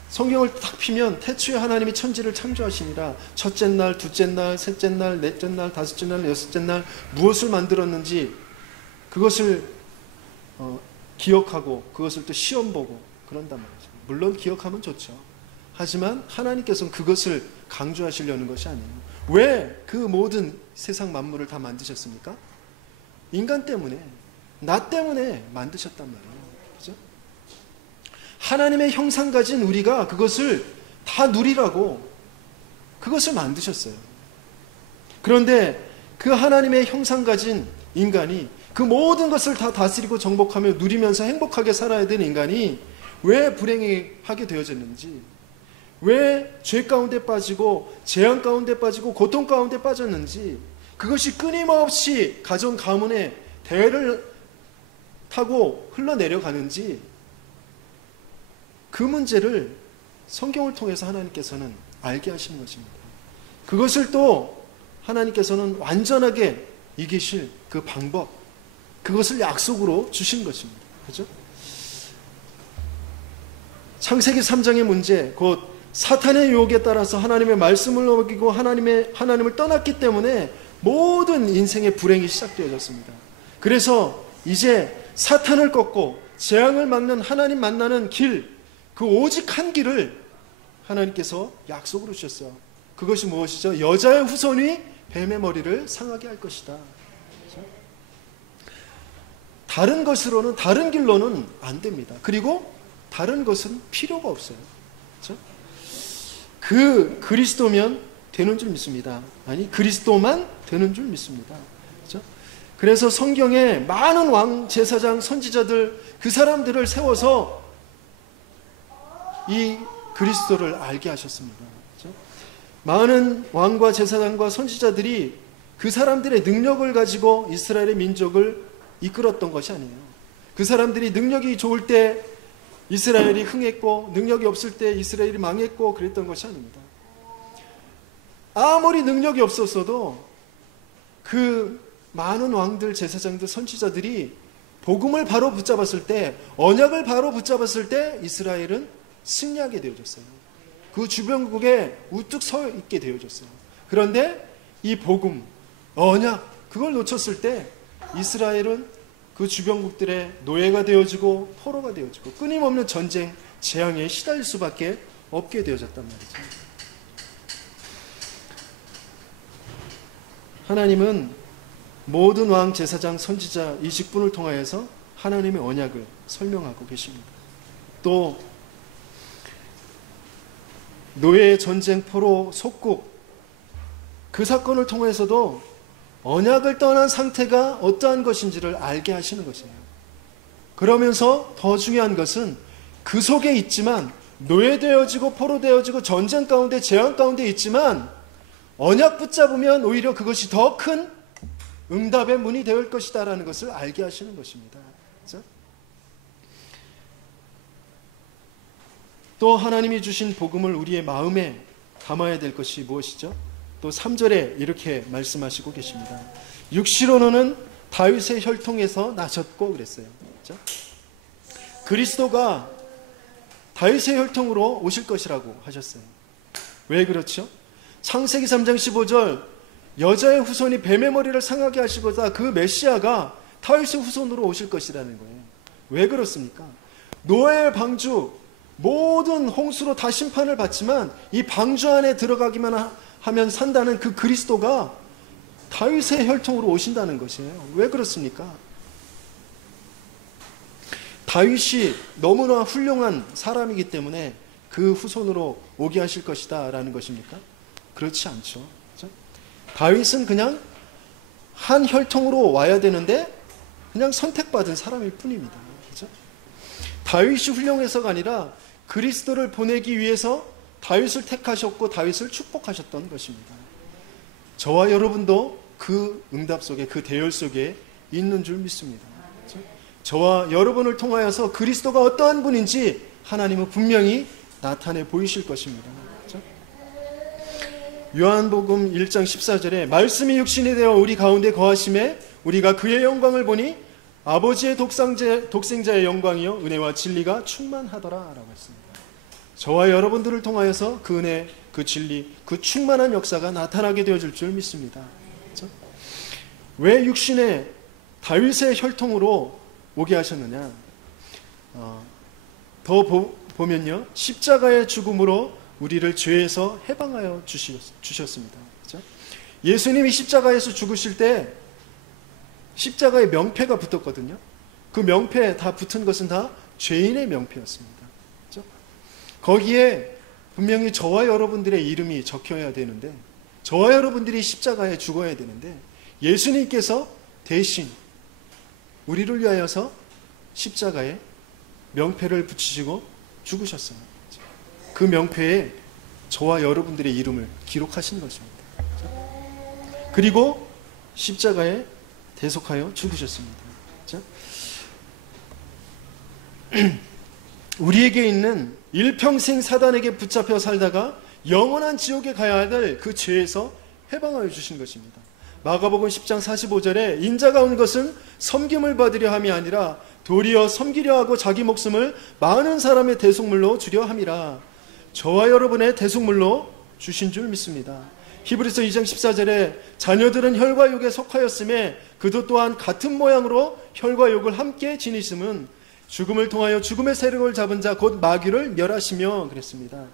성경을 딱 피면 태초에 하나님이 천지를 창조하시니라 첫째 날, 둘째 날, 셋째 날, 넷째 날, 다섯째 날, 여섯째 날 무엇을 만들었는지 그것을 기억하고 그것을 또 시험 보고 그런단 말이죠. 물론 기억하면 좋죠. 하지만 하나님께서는 그것을 강조하시려는 것이 아니에요. 왜 그 모든 세상 만물을 다 만드셨습니까? 인간 때문에, 나 때문에 만드셨단 말이에요. 그죠? 하나님의 형상 가진 우리가 그것을 다 누리라고 그것을 만드셨어요. 그런데 그 하나님의 형상 가진 인간이 그 모든 것을 다 다스리고 정복하며 누리면서 행복하게 살아야 되는 인간이 왜 불행하게 되어졌는지, 왜 죄 가운데 빠지고 재앙 가운데 빠지고 고통 가운데 빠졌는지, 그것이 끊임없이 가정 가문의 대를 타고 흘러내려가는지, 그 문제를 성경을 통해서 하나님께서는 알게 하시는 것입니다. 그것을 또 하나님께서는 완전하게 이기실 그 방법, 그것을 약속으로 주신 것입니다. 그렇죠? 창세기 3장의 문제, 곧 사탄의 유혹에 따라서 하나님의 말씀을 어기고 하나님을 떠났기 때문에 모든 인생의 불행이 시작되어졌습니다. 그래서 이제 사탄을 꺾고 재앙을 막는 하나님 만나는 길, 그 오직 한 길을 하나님께서 약속으로 주셨어요. 그것이 무엇이죠? 여자의 후손이 뱀의 머리를 상하게 할 것이다. 그렇죠? 다른 것으로는, 다른 길로는 안 됩니다. 그리고 다른 것은 필요가 없어요. 그렇죠? 그 그리스도면 되는 줄 믿습니다. 아니, 그리스도만 되는 줄 믿습니다. 그렇죠? 그래서 성경에 많은 왕, 제사장, 선지자들, 그 사람들을 세워서 이 그리스도를 알게 하셨습니다. 그렇죠? 많은 왕과 제사장과 선지자들이 그 사람들의 능력을 가지고 이스라엘의 민족을 이끌었던 것이 아니에요. 그 사람들이 능력이 좋을 때 이스라엘이 흥했고 능력이 없을 때 이스라엘이 망했고 그랬던 것이 아닙니다. 아무리 능력이 없었어도 그 많은 왕들, 제사장들, 선지자들이 복음을 바로 붙잡았을 때, 언약을 바로 붙잡았을 때 이스라엘은 승리하게 되어졌어요. 그 주변국에 우뚝 서 있게 되어졌어요. 그런데 이 복음, 언약, 그걸 놓쳤을 때 이스라엘은 그 주변국들의 노예가 되어지고 포로가 되어지고 끊임없는 전쟁, 재앙에 시달릴 수밖에 없게 되어졌단 말이죠. 하나님은 모든 왕, 제사장, 선지자 이 직분을 통하여서 하나님의 언약을 설명하고 계십니다. 또 노예 전쟁포로 속국, 그 사건을 통해서도 언약을 떠난 상태가 어떠한 것인지를 알게 하시는 것이에요. 그러면서 더 중요한 것은 그 속에 있지만, 노예되어지고 포로되어지고 전쟁 가운데 재앙 가운데 있지만 언약 붙잡으면 오히려 그것이 더 큰 응답의 문이 될 것이다 라는 것을 알게 하시는 것입니다. 그렇죠? 또 하나님이 주신 복음을 우리의 마음에 담아야 될 것이 무엇이죠? 또 3절에 이렇게 말씀하시고 계십니다. 육시로는 다윗의 혈통에서 나셨고 그랬어요. 그렇죠? 그리스도가 다윗의 혈통으로 오실 것이라고 하셨어요. 왜 그렇죠? 창세기 3장 15절, 여자의 후손이 뱀의 머리를 상하게 하시고자 그 메시아가 다윗의 후손으로 오실 것이라는 거예요. 왜 그렇습니까? 노아의 방주, 모든 홍수로 다 심판을 받지만 이 방주 안에 들어가기만 하면 산다는 그 그리스도가 다윗의 혈통으로 오신다는 것이에요. 왜 그렇습니까? 다윗이 너무나 훌륭한 사람이기 때문에 그 후손으로 오게 하실 것이다 라는 것입니까? 그렇지 않죠. 그렇죠? 다윗은 그냥 한 혈통으로 와야 되는데 그냥 선택받은 사람일 뿐입니다. 그렇죠? 다윗이 훌륭해서가 아니라 그리스도를 보내기 위해서 다윗을 택하셨고 다윗을 축복하셨던 것입니다. 저와 여러분도 그 응답 속에, 그 대열 속에 있는 줄 믿습니다. 그렇죠? 저와 여러분을 통하여서 그리스도가 어떠한 분인지 하나님은 분명히 나타내 보이실 것입니다. 그렇죠? 요한복음 1장 14절에 말씀이 육신이 되어 우리 가운데 거하심에 우리가 그의 영광을 보니 아버지의 독생자의 영광이요 은혜와 진리가 충만하더라 라고 했습니다. 저와 여러분들을 통하여서 그 은혜, 그 진리, 그 충만한 역사가 나타나게 되어질 줄 믿습니다. 그렇죠? 왜 육신의 다윗의 혈통으로 오게 하셨느냐? 더 보면요, 십자가의 죽음으로 우리를 죄에서 해방하여 주셨습니다. 그렇죠? 예수님이 십자가에서 죽으실 때 십자가에 명패가 붙었거든요. 그 명패에 다 붙은 것은 다 죄인의 명패였습니다. 그렇죠? 거기에 분명히 저와 여러분들의 이름이 적혀야 되는데, 저와 여러분들이 십자가에 죽어야 되는데, 예수님께서 대신 우리를 위하여서 십자가에 명패를 붙이시고 죽으셨어요. 그 명패에 저와 여러분들의 이름을 기록하신 것입니다. 그리고 십자가에 대속하여 죽으셨습니다. 우리에게 있는 일평생 사단에게 붙잡혀 살다가 영원한 지옥에 가야 할 그 죄에서 해방하여 주신 것입니다. 마가복음 10장 45절에 인자가 온 것은 섬김을 받으려 함이 아니라 도리어 섬기려 하고 자기 목숨을 많은 사람의 대속물로 주려 함이라. 저와 여러분의 대속물로 주신 줄 믿습니다. 히브리서 2장 14절에 자녀들은 혈과 육에 속하였음에 그도 또한 같은 모양으로 혈과 육을 함께 지니심은 죽음을 통하여 죽음의 세력을 잡은 자 곧 마귀를 멸하시며 그랬습니다.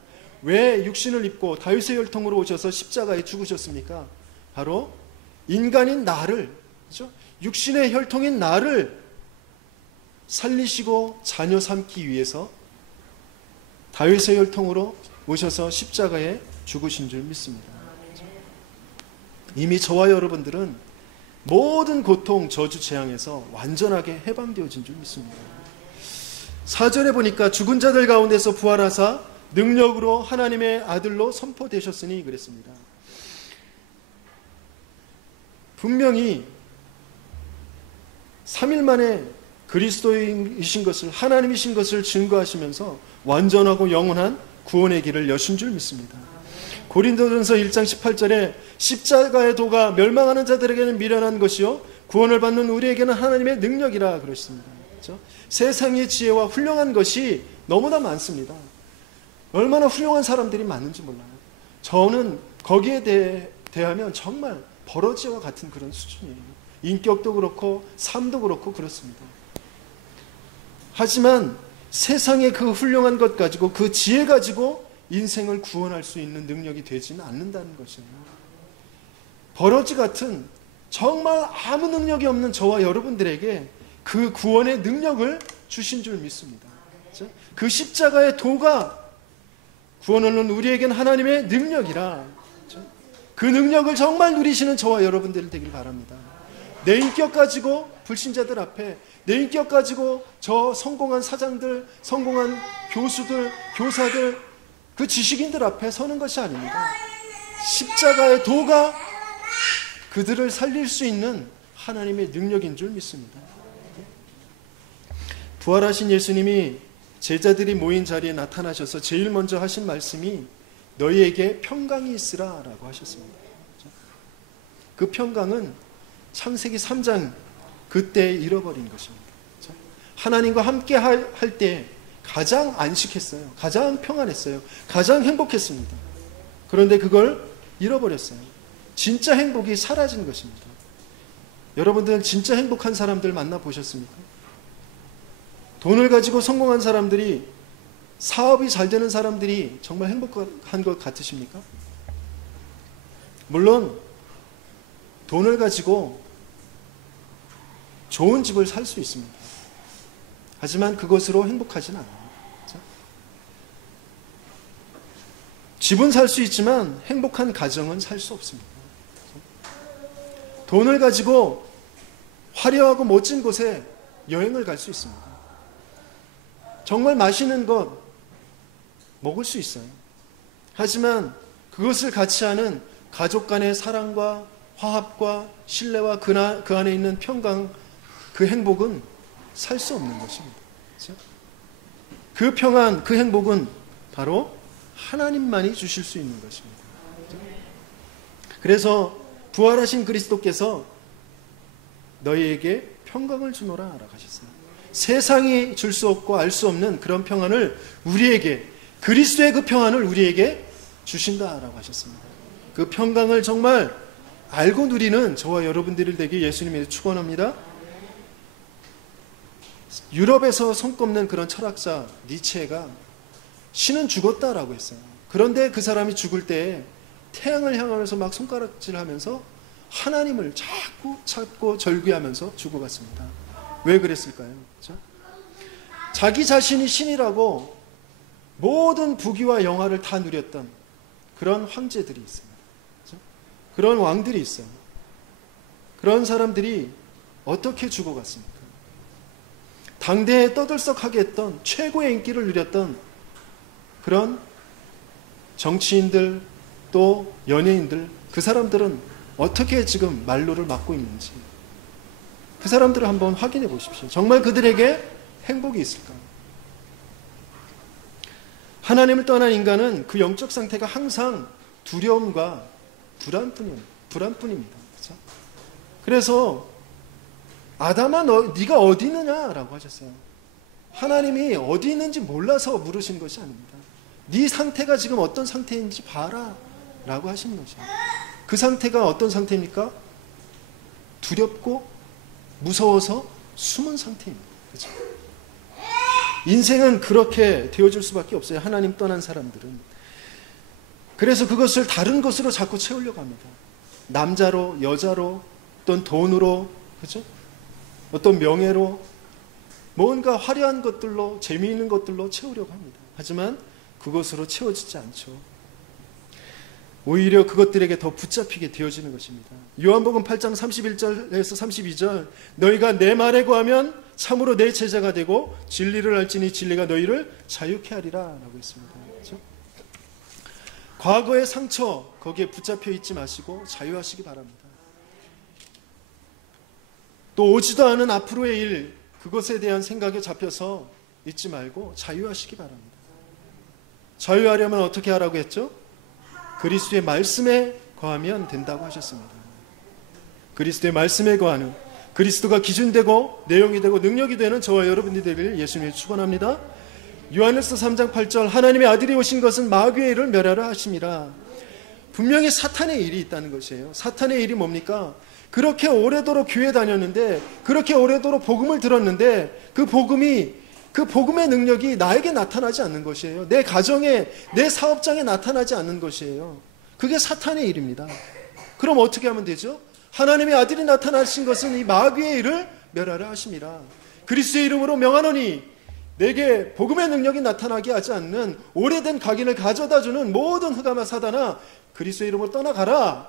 왜 육신을 입고 다윗의 혈통으로 오셔서 십자가에 죽으셨습니까? 바로 인간인 나를, 그렇죠? 육신의 혈통인 나를 살리시고 자녀 삼기 위해서 다윗의 혈통으로 오셔서 십자가에 죽으신 줄 믿습니다. 이미 저와 여러분들은 모든 고통, 저주, 재앙에서 완전하게 해방되어진 줄 믿습니다. 4절에 보니까 죽은 자들 가운데서 부활하사 능력으로 하나님의 아들로 선포되셨으니 그랬습니다. 분명히 3일 만에 그리스도이신 것을, 하나님이신 것을 증거하시면서 완전하고 영원한 구원의 길을 여신 줄 믿습니다. 고린도전서 1장 18절에 십자가의 도가 멸망하는 자들에게는 미련한 것이요 구원을 받는 우리에게는 하나님의 능력이라 그러셨습니다. 그렇죠? 세상의 지혜와 훌륭한 것이 너무나 많습니다. 얼마나 훌륭한 사람들이 많은지 몰라요. 저는 거기에 대하면 정말 버러지와 같은 그런 수준이에요. 인격도 그렇고 삶도 그렇고 그렇습니다. 하지만 세상의 그 훌륭한 것 가지고, 그 지혜 가지고 인생을 구원할 수 있는 능력이 되지는 않는다는 것이에요. 버러지 같은 정말 아무 능력이 없는 저와 여러분들에게 그 구원의 능력을 주신 줄 믿습니다. 그 십자가의 도가 구원은 우리에겐 하나님의 능력이라. 그 능력을 정말 누리시는 저와 여러분들 되길 바랍니다. 내 인격 가지고 불신자들 앞에, 내 인격 가지고 저 성공한 사장들, 성공한 교수들, 교사들, 그 지식인들 앞에 서는 것이 아닙니다. 십자가의 도가 그들을 살릴 수 있는 하나님의 능력인 줄 믿습니다. 부활하신 예수님이 제자들이 모인 자리에 나타나셔서 제일 먼저 하신 말씀이 너희에게 평강이 있으라 라고 하셨습니다. 그 평강은 창세기 3장 그때 잃어버린 것입니다. 하나님과 함께 할 때 가장 안식했어요. 가장 평안했어요. 가장 행복했습니다. 그런데 그걸 잃어버렸어요. 진짜 행복이 사라진 것입니다. 여러분들은 진짜 행복한 사람들 만나보셨습니까? 돈을 가지고 성공한 사람들이, 사업이 잘 되는 사람들이 정말 행복한 것 같으십니까? 물론 돈을 가지고 좋은 집을 살 수 있습니다. 하지만 그것으로 행복하진 않아요. 집은 살 수 있지만 행복한 가정은 살 수 없습니다. 돈을 가지고 화려하고 멋진 곳에 여행을 갈 수 있습니다. 정말 맛있는 것 먹을 수 있어요. 하지만 그것을 같이 하는 가족 간의 사랑과 화합과 신뢰와 그 안에 있는 평강, 그 행복은 살 수 없는 것입니다. 그렇죠? 그 평안, 그 행복은 바로 하나님만이 주실 수 있는 것입니다. 그렇죠? 그래서 부활하신 그리스도께서 너희에게 평강을 주노라 라고 하셨어요. 세상이 줄 수 없고 알 수 없는 그런 평안을 우리에게, 그리스도의 그 평안을 우리에게 주신다라고 하셨습니다. 그 평강을 정말 알고 누리는 저와 여러분들이 되기 예수님이 축원합니다. 유럽에서 손꼽는 그런 철학자 니체가 신은 죽었다라고 했어요. 그런데 그 사람이 죽을 때 태양을 향하면서 막 손가락질하면서 하나님을 자꾸 찾고 절규하면서 죽어갔습니다. 왜 그랬을까요? 그렇죠? 자기 자신이 신이라고 모든 부귀와 영화를 다 누렸던 그런 황제들이 있어요. 그렇죠? 그런 왕들이 있어요. 그런 사람들이 어떻게 죽어갔습니까? 당대에 떠들썩하게 했던, 최고의 인기를 누렸던 그런 정치인들, 또 연예인들, 그 사람들은 어떻게 지금 말로를 맡고 있는지 그 사람들을 한번 확인해 보십시오. 정말 그들에게 행복이 있을까? 하나님을 떠난 인간은 그 영적 상태가 항상 두려움과 불안뿐입니다. 그렇죠? 그래서 아담아, 네가 어디 있느냐라고 하셨어요. 하나님이 어디 있는지 몰라서 물으신 것이 아닙니다. 네 상태가 지금 어떤 상태인지 봐라 라고 하시는 것이에요. 그 상태가 어떤 상태입니까? 두렵고 무서워서 숨은 상태입니다. 그렇죠? 인생은 그렇게 되어줄 수밖에 없어요. 하나님 떠난 사람들은. 그래서 그것을 다른 것으로 자꾸 채우려고 합니다. 남자로, 여자로, 어떤 돈으로, 그렇죠? 어떤 명예로, 뭔가 화려한 것들로, 재미있는 것들로 채우려고 합니다. 하지만 그것으로 채워지지 않죠. 오히려 그것들에게 더 붙잡히게 되어지는 것입니다. 요한복음 8장 31절에서 32절, 너희가 내 말에 거하면 참으로 내 제자가 되고 진리를 알지니 진리가 너희를 자유케 하리라 라고 했습니다. 그렇죠? 과거의 상처 거기에 붙잡혀 있지 마시고 자유하시기 바랍니다. 또 오지도 않은 앞으로의 일, 그것에 대한 생각에 잡혀서 있지 말고 자유하시기 바랍니다. 자유하려면 어떻게 하라고 했죠? 그리스도의 말씀에 거하면 된다고 하셨습니다. 그리스도의 말씀에 거하는, 그리스도가 기준되고 내용이 되고 능력이 되는 저와 여러분들이 되길 예수님이 축원합니다. 요한일서 3장 8절, 하나님의 아들이 오신 것은 마귀의 일을 멸하라 하심이라. 분명히 사탄의 일이 있다는 것이에요. 사탄의 일이 뭡니까? 그렇게 오래도록 교회 다녔는데, 그렇게 오래도록 복음을 들었는데 그 복음의 능력이 나에게 나타나지 않는 것이에요. 내 가정에, 내 사업장에 나타나지 않는 것이에요. 그게 사탄의 일입니다. 그럼 어떻게 하면 되죠? 하나님의 아들이 나타나신 것은 이 마귀의 일을 멸하라 하심이라. 그리스도의 이름으로 명하노니 내게 복음의 능력이 나타나게 하지 않는 오래된 각인을 가져다주는 모든 흑암아 사단아 그리스도의 이름으로 떠나가라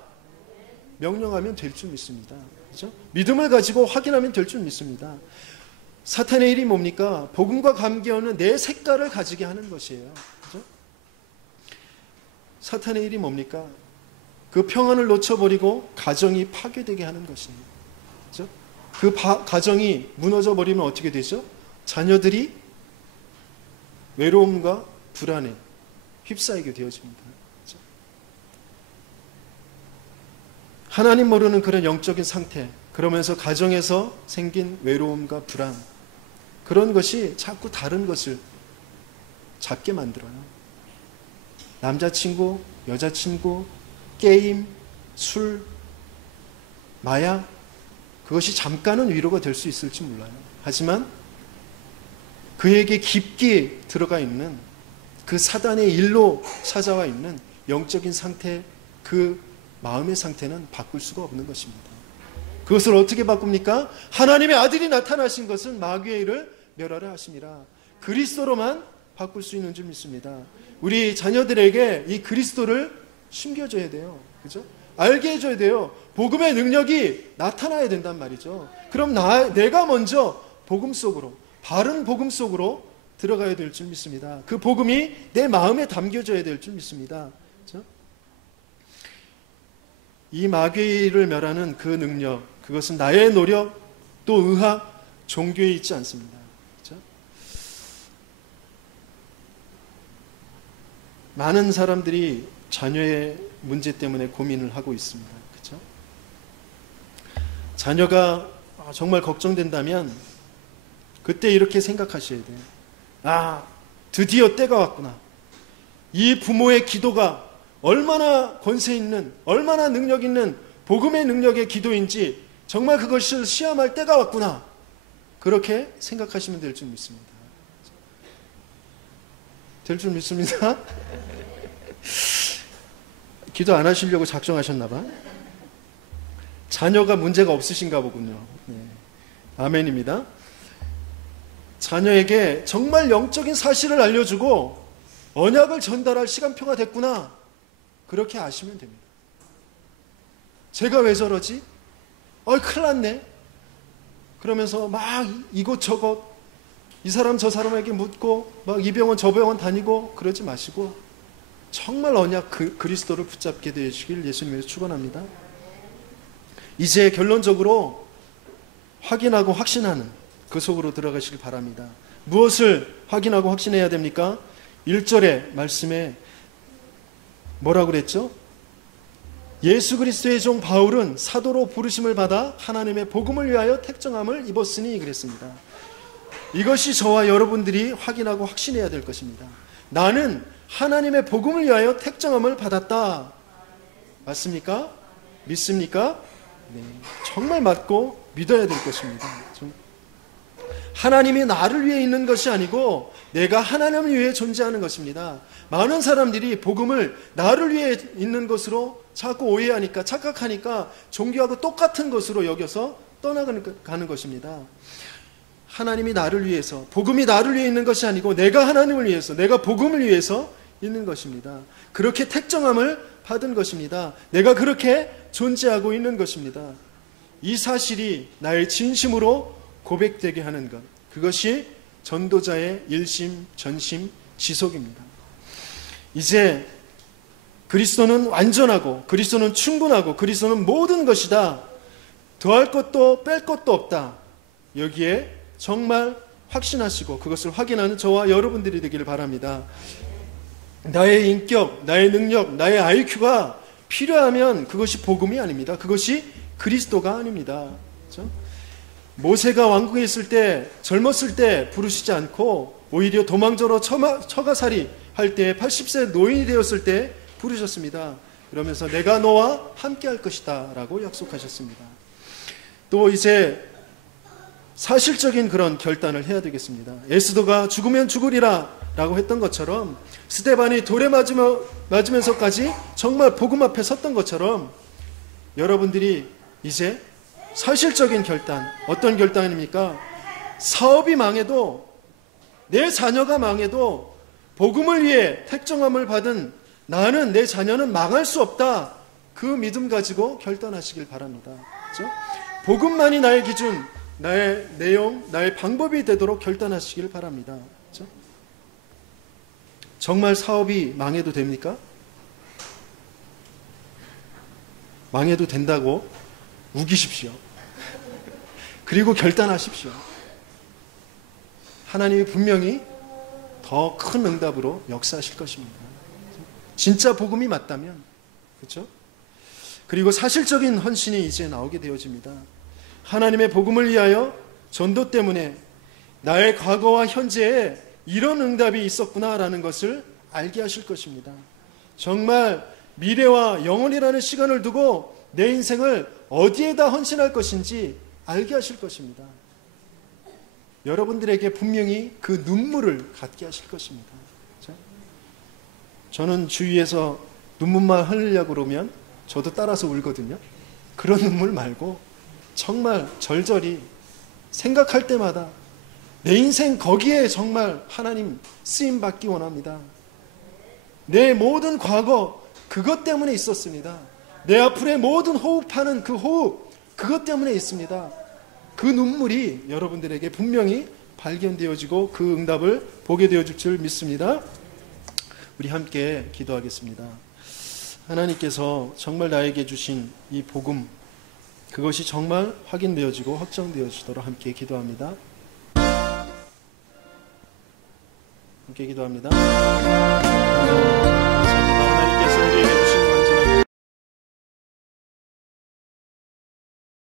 명령하면 될 줄 믿습니다. 그렇죠? 믿음을 가지고 확인하면 될 줄 믿습니다. 사탄의 일이 뭡니까? 복음과 관계없는 내 색깔을 가지게 하는 것이에요. 그렇죠? 사탄의 일이 뭡니까? 그 평안을 놓쳐버리고 가정이 파괴되게 하는 것이에요. 그렇죠? 그 가정이 무너져 버리면 어떻게 되죠? 자녀들이 외로움과 불안에 휩싸이게 되어집니다. 그렇죠? 하나님 모르는 그런 영적인 상태, 그러면서 가정에서 생긴 외로움과 불안, 그런 것이 자꾸 다른 것을 찾게 만들어요. 남자친구, 여자친구, 게임, 술, 마약, 그것이 잠깐은 위로가 될 수 있을지 몰라요. 하지만 그에게 깊게 들어가 있는 그 사단의 일로 찾아와 있는 영적인 상태, 그 마음의 상태는 바꿀 수가 없는 것입니다. 그것을 어떻게 바꿉니까? 하나님의 아들이 나타나신 것은 마귀의 일을 멸하려 하심이라. 그리스도로만 바꿀 수 있는 줄 믿습니다. 우리 자녀들에게 이 그리스도를 숨겨줘야 돼요. 그죠? 알게 해줘야 돼요. 복음의 능력이 나타나야 된단 말이죠. 그럼 내가 먼저 복음 속으로, 바른 복음 속으로 들어가야 될 줄 믿습니다. 그 복음이 내 마음에 담겨져야 될 줄 믿습니다. 그죠? 이 마귀의 일을 멸하는 그 능력, 그것은 나의 노력, 또 의학, 종교에 있지 않습니다. 그죠? 많은 사람들이 자녀의 문제 때문에 고민을 하고 있습니다. 그렇죠? 자녀가 정말 걱정된다면 그때 이렇게 생각하셔야 돼요. 아, 드디어 때가 왔구나. 이 부모의 기도가 얼마나 권세 있는, 얼마나 능력 있는 복음의 능력의 기도인지 정말 그것을 시험할 때가 왔구나. 그렇게 생각하시면 될 줄 믿습니다. 될 줄 믿습니다. 기도 안 하시려고 작정하셨나 봐. 자녀가 문제가 없으신가 보군요. 네. 아멘입니다. 자녀에게 정말 영적인 사실을 알려주고 언약을 전달할 시간표가 됐구나. 그렇게 아시면 됩니다. 제가 왜 저러지? 큰일 났네. 그러면서 막 이곳저곳 이 사람 저 사람에게 묻고 막 이 병원 저 병원 다니고 그러지 마시고 정말 언약 그리스도를 붙잡게 되시길 예수님에서 축원합니다. 이제 결론적으로 확인하고 확신하는 그 속으로 들어가시길 바랍니다. 무엇을 확인하고 확신해야 됩니까? 1절의 말씀에 뭐라고 그랬죠? 예수 그리스도의 종 바울은 사도로 부르심을 받아 하나님의 복음을 위하여 택정함을 입었으니 그랬습니다. 이것이 저와 여러분들이 확인하고 확신해야 될 것입니다. 나는 하나님의 복음을 위하여 택정함을 받았다. 맞습니까? 믿습니까? 네, 정말 맞고 믿어야 될 것입니다. 하나님이 나를 위해 있는 것이 아니고 내가 하나님을 위해 존재하는 것입니다. 많은 사람들이 복음을 나를 위해 있는 것으로 자꾸 오해하니까, 착각하니까 종교하고 똑같은 것으로 여겨서 떠나가는 것입니다. 하나님이 나를 위해서, 복음이 나를 위해 있는 것이 아니고 내가 하나님을 위해서, 내가 복음을 위해서 있는 것입니다. 그렇게 택정함을 받은 것입니다. 내가 그렇게 존재하고 있는 것입니다. 이 사실이 나의 진심으로 고백되게 하는 것, 그것이 전도자의 일심, 전심, 지속입니다. 이제 그리스도는 완전하고 그리스도는 충분하고 그리스도는 모든 것이다. 더할 것도 뺄 것도 없다. 여기에 정말 확신하시고 그것을 확인하는 저와 여러분들이 되기를 바랍니다. 나의 인격, 나의 능력, 나의 IQ가 필요하면 그것이 복음이 아닙니다. 그것이 그리스도가 아닙니다. 그렇죠? 모세가 왕궁에 있을 때, 젊었을 때 부르시지 않고 오히려 도망자로 처가살이 할 때 80세 노인이 되었을 때 부르셨습니다. 그러면서 내가 너와 함께 할 것이다 라고 약속하셨습니다. 또 이제 사실적인 그런 결단을 해야 되겠습니다. 에스더가 죽으면 죽으리라 라고 했던 것처럼, 스데반이 돌에 맞으면서까지 정말 복음 앞에 섰던 것처럼 여러분들이 이제 사실적인 결단, 어떤 결단입니까? 사업이 망해도 내 자녀가 망해도 복음을 위해 택정함을 받은 나는, 내 자녀는 망할 수 없다. 그 믿음 가지고 결단하시길 바랍니다. 그렇죠? 복음만이 나의 기준, 나의 내용, 나의 방법이 되도록 결단하시길 바랍니다. 그렇죠? 정말 사업이 망해도 됩니까? 망해도 된다고 우기십시오. 그리고 결단하십시오. 하나님이 분명히 더 큰 응답으로 역사하실 것입니다. 진짜 복음이 맞다면, 그렇죠? 그리고 사실적인 헌신이 이제 나오게 되어집니다. 하나님의 복음을 위하여 전도 때문에 나의 과거와 현재에 이런 응답이 있었구나라는 것을 알게 하실 것입니다. 정말 미래와 영원이라는 시간을 두고 내 인생을 어디에다 헌신할 것인지 알게 하실 것입니다. 여러분들에게 분명히 그 눈물을 갖게 하실 것입니다. 그렇죠? 저는 주위에서 눈물만 흘리려고 그러면 저도 따라서 울거든요. 그런 눈물 말고 정말 절절히 생각할 때마다 내 인생 거기에 정말 하나님 쓰임받기 원합니다. 내 모든 과거 그것 때문에 있었습니다. 내 앞으로의 모든 호흡하는 그 호흡 그것 때문에 있습니다. 그 눈물이 여러분들에게 분명히 발견되어지고 그 응답을 보게 되어질 줄 믿습니다. 우리 함께 기도하겠습니다. 하나님께서 정말 나에게 주신 이 복음, 그것이 정말 확인되어지고 확정되어지도록 함께 기도합니다. 함께 기도합니다.